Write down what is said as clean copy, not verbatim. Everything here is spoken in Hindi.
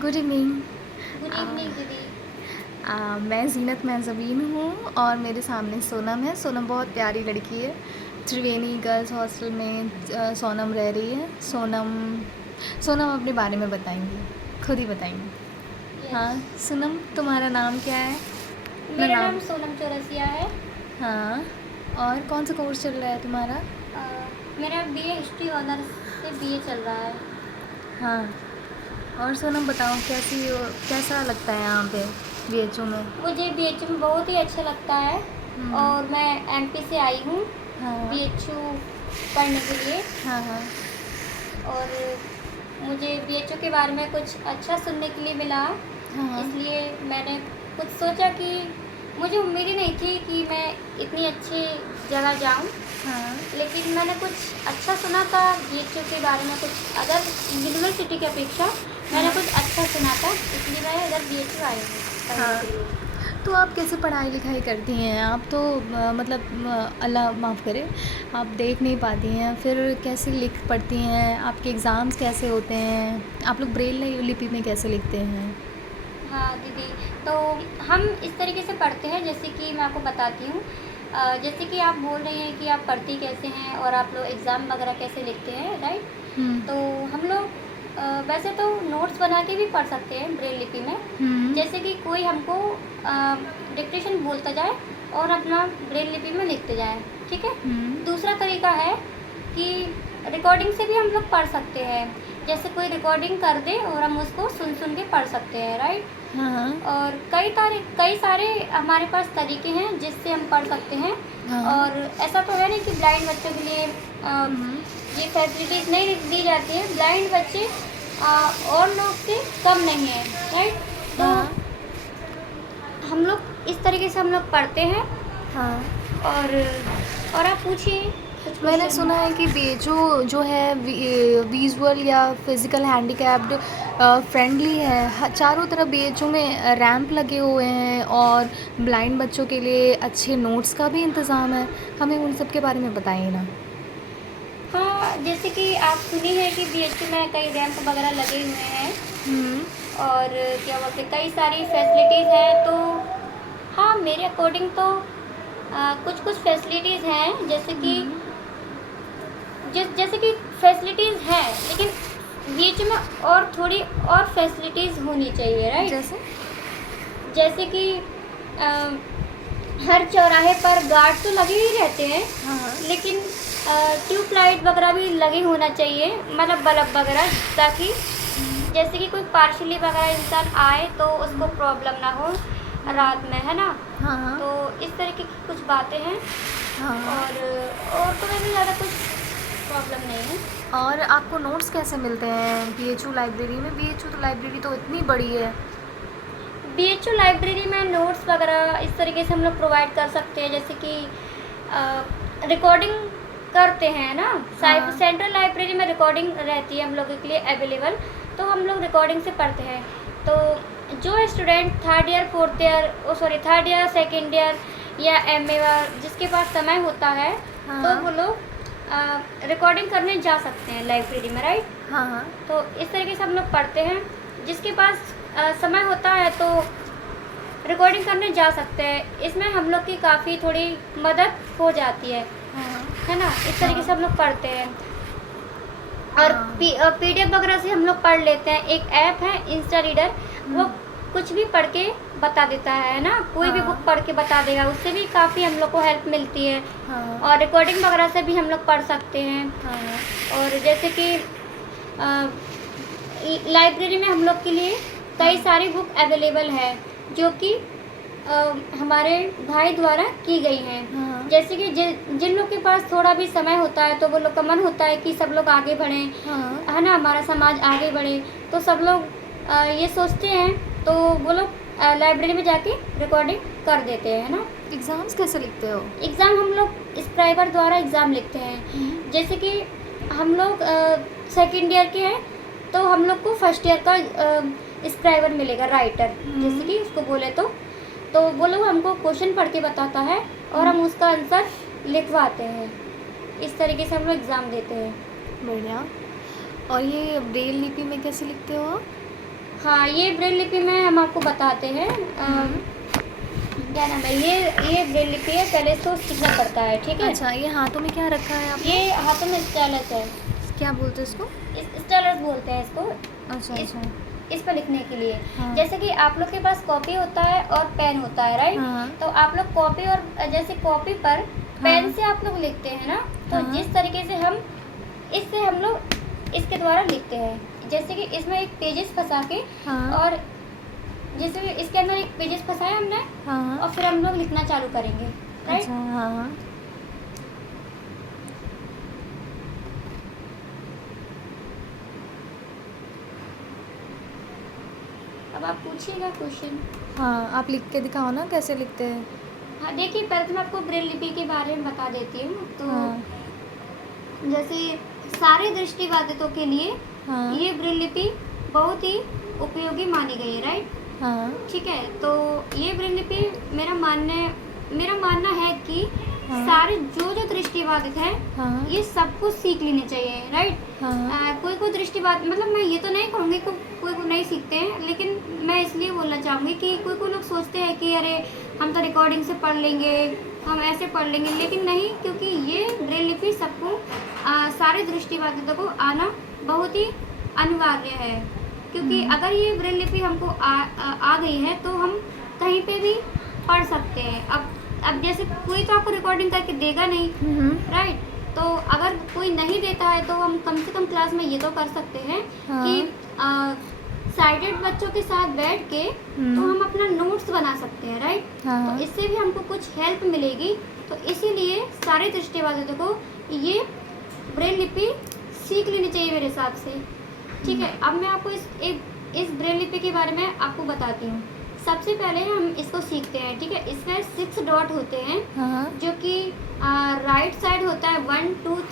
Good evening. गुड इवनिंग दीदी। मैं ज़ीनत महज़बीन हूँ और मेरे सामने सोनम है। सोनम बहुत प्यारी लड़की है। त्रिवेणी गर्ल्स हॉस्टल में सोनम रह रही है। सोनम सोनम अपने बारे में बताएंगी, खुद ही बताएंगी। यस, हाँ सोनम, तुम्हारा नाम क्या है? अपना मेरा नाम। नाम सोनम चौरसिया है। हाँ, और कौन सा कोर्स चल रहा है तुम्हारा? अ, मेरा बीए हिस्ट्री ऑनर्स से बीए चल रहा है। हाँ, और सोनम बताओ कैसा लगता है यहाँ पे बीएचयू में? मुझे बीएचयू में बहुत ही अच्छा लगता है हम्म, और मैं एमपी से आई हूँ हाँ बीएचयू पढ़ने के लिए। हाँ हाँ और मुझे बीएचयू के बारे में कुछ अच्छा सुनने के लिए मिला, हाँ इसलिए मैंने कुछ सोचा कि मुझे उम्मीद ही नहीं थी कि मैं इतनी अच्छी जगह जाऊँ। हाँ। लेकिन मैंने कुछ अच्छा सुना था बीएचयू के बारे में, कुछ अदर यूनिवर्सिटी की अपेक्षा मैंने कुछ अच्छा सुना था, इसलिए मैं इधर बीएचयू आई हूँ पढ़ने हाँ, के लिए। तो आप कैसे पढ़ाई लिखाई करती हैं? आप तो मतलब अल्लाह माफ़ करे, आप देख नहीं पाती हैं, फिर कैसे लिख पढ़ती हैं? आपके एग्ज़ाम्स कैसे होते हैं? आप लोग ब्रेल लिपि में कैसे लिखते हैं? हाँ दीदी, तो हम इस तरीके से पढ़ते हैं, जैसे कि मैं आपको बताती हूँ। जैसे कि आप बोल रहे हैं कि आप पढ़ती कैसे हैं और आप लोग एग्ज़ाम वगैरह कैसे लिखते हैं, राइट? हुँ, तो हम लोग वैसे तो नोट्स बना के भी पढ़ सकते हैं ब्रेल लिपि में। हुँ, जैसे कि कोई हमको डिक्टेशन बोलता जाए और अपना ब्रेल लिपि में लिखते जाए, ठीक है। हुँ, दूसरा तरीका है कि रिकॉर्डिंग से भी हम लोग पढ़ सकते हैं। जैसे कोई रिकॉर्डिंग कर दे और हम उसको सुन सुन के पढ़ सकते हैं, राइट? हाँ, हाँ, और कई सारे हमारे पास तरीके हैं जिससे हम पढ़ सकते हैं। हाँ, और ऐसा तो है नहीं कि ब्लाइंड बच्चों के लिए हुँ, ये फैसिलिटीज़ नहीं दी जाती है। ब्लाइंड बच्चे और लोग से कम नहीं है, राइट? तो हाँ, हम लोग इस तरीके से हम लोग पढ़ते हैं। हाँ। और आप पूछिए कुछ मैंने क्वेश्चन सुना है। है कि बेजो जो है विजुअल या फिज़िकल हैंडीकैप्ड फ्रेंडली है। चारों तरफ बेजो में रैंप लगे हुए हैं और ब्लाइंड बच्चों के लिए अच्छे नोट्स का भी इंतज़ाम है। हमें उन सब के बारे में बताइए ना। हाँ, जैसे कि आप सुनी है कि बीएचयू में कई रैंप वगैरह लगे हुए हैं हम्म, और क्या बोलते हैं, कई सारी फैसिलिटीज़ हैं। तो हाँ, मेरे अकॉर्डिंग तो कुछ कुछ फैसिलिटीज़ हैं, हम्म, जैसे कि फैसिलिटीज़ हैं, लेकिन बीच में और थोड़ी और फैसिलिटीज़ होनी चाहिए, राइट? जैसे? जैसे कि अ, हर चौराहे पर गार्ड तो लगे ही रहते हैं, हाँ, हाँ, लेकिन ट्यूब लाइट वगैरह भी लगे होना चाहिए, मतलब बल्ब वगैरह, ताकि जैसे कि कोई पार्शली वगैरह इंसान आए तो उसको प्रॉब्लम ना हो रात में, है ना? हाँ, हाँ, तो इस तरीके की कुछ बातें हैं। हाँ, हाँ। और तो वैसे ज़्यादा कुछ प्रॉब्लम नहीं है। और आपको नोट्स कैसे मिलते हैं बीएचयू लाइब्रेरी में? बीएचयू तो लाइब्रेरी तो इतनी बड़ी है। बीएचयू लाइब्रेरी में नोट्स वगैरह इस तरीके से हम लोग प्रोवाइड कर सकते हैं, जैसे कि रिकॉर्डिंग करते हैं ना। हाँ, सेंट्रल लाइब्रेरी में रिकॉर्डिंग रहती है हम लोगों के लिए अवेलेबल, तो हम लोग रिकॉर्डिंग से पढ़ते हैं। तो जो student third year second year या एमए जिसके पास समय होता है, तो हाँ, वो लोग रिकॉर्डिंग करने जा सकते हैं लाइब्रेरी में, राइट? हाँ, हाँ, तो इस तरीके से हम लोग पढ़ते हैं। जिसके पास समय होता है तो रिकॉर्डिंग करने जा सकते हैं। इसमें हम लोग की काफ़ी थोड़ी मदद हो जाती हाँ, है ना? इस तरीके से हम लोग पढ़ते हैं। और हाँ, पीडीएफ वगैरह से हम लोग पढ़ लेते हैं। एक ऐप है इंस्टा रीडर, वो कुछ भी पढ़ के बता देता है ना, कोई भी बुक हाँ, पढ़ के बता देगा, उससे भी काफ़ी हम लोग को हेल्प मिलती है। हाँ, और रिकॉर्डिंग वगैरह से भी हम लोग पढ़ सकते हैं। हाँ, और जैसे कि लाइब्रेरी में हम लोग के लिए कई हाँ, सारी बुक अवेलेबल है, जो कि हमारे भाई द्वारा की गई हैं। हाँ, जैसे कि जिन लोग के पास थोड़ा भी समय होता है, तो वो लोग का मन होता है कि सब लोग आगे बढ़ें, हाँ। है ना, हमारा समाज आगे बढ़े। तो सब लोग ये सोचते हैं, तो वो लोग लाइब्रेरी में जाके रिकॉर्डिंग कर देते हैं, है ना। एग्ज़ाम्स कैसे लिखते हो? एग्ज़ाम हम लोग स्क्राइबर द्वारा एग्ज़ाम लिखते हैं। जैसे कि हम लोग सेकेंड ईयर के हैं, तो हम लोग को फर्स्ट ईयर का स्क्राइबर मिलेगा, राइटर जैसे कि उसको बोले तो वो लोग हमको क्वेश्चन पढ़ के बताता है और हम उसका आंसर लिखवाते हैं। इस तरीके से हम लोग एग्ज़ाम देते हैं। बढ़िया। और ये ब्रेल लिपि में कैसे लिखते हो आप? हाँ, ये ब्रेल लिपि में हम आपको बताते हैं। क्या नाम है, ये ब्रेल लिपि है, पहले इसको सीखना पड़ता है, ठीक है। अच्छा, ये हाथों में क्या रखा है आपने? ये हाथों में स्टाइलस है, क्या बोलते हैं इसको? स्टाइलस बोलते हैं इसको। अच्छा इस अच्छा। इस पर लिखने के लिए। हाँ। जैसे कि आप लोग के पास कॉपी होता है और पेन होता है, राइट। हाँ। तो आप लोग कॉपी और जैसे कॉपी पर पेन से आप लोग लिखते हैं ना, तो हाँ। जिस तरीके से हम लोग इसके द्वारा लिखते हैं, जैसे कि इसमें एक पेजेस फंसा के, हाँ। और जैसे कि इसके अंदर एक पेजेस फंसाया हमने, हाँ। और फिर हम लोग लिखना चालू करेंगे, राइट। अच्छा, हाँ हाँ। अब आप पूछिएगा क्वेश्चन। हाँ, आप लिख के दिखाओ ना कैसे लिखते हैं। हाँ, देखिए, पहले तो मैं आपको ब्रेल लिपि के बारे में बता देती हूँ। तो हाँ। जैसे सारे दृष्टिबाधितों के लिए हाँ। ये ब्रेल लिपि बहुत ही उपयोगी मानी गई है, राइट। हाँ। ठीक है, तो ये ब्रेल लिपि मेरा मानना है कि हाँ। सारे जो दृष्टिबाधित हैं, हाँ। ये सब कुछ सीख लेने चाहिए, राइट। हाँ। कोई दृष्टिबाधित, मतलब मैं ये तो नहीं कहूँगी कि कोई को नहीं सीखते हैं, लेकिन मैं इसलिए बोलना चाहूँगी कि कोई लोग सोचते हैं कि अरे हम तो रिकॉर्डिंग से पढ़ लेंगे, हम ऐसे पढ़ लेंगे, लेकिन नहीं, क्योंकि ये ब्रेल लिपि सबको सारे दृष्टिबाधितों को आना बहुत ही अनिवार्य है। क्योंकि अगर ये ब्रेल लिपि हमको आ गई है तो हम कहीं पे भी पढ़ सकते हैं। अब जैसे कोई तो आपको रिकॉर्डिंग करके देगा नहीं, राइट। तो अगर कोई नहीं देता है तो हम कम से कम क्लास में ये तो कर सकते हैं कि साइडेड बच्चों के साथ बैठ के तो हम अपना नोट्स बना सकते हैं, राइट। हाँ। तो इससे भी हमको कुछ हेल्प मिलेगी। तो इसीलिए सारे दृष्टिबाधितों को ये ब्रेल लिपि सीख लेनी चाहिए मेरे हिसाब से, ठीक है। अब मैं आपको इस ब्रेल लिपि के बारे में आपको बताती हूँ। सबसे पहले हम इसको सीखते हैं, ठीक है। इसमें 6 डॉट होते हैं, हाँ। जो कि राइट साइड होता है 1 2 3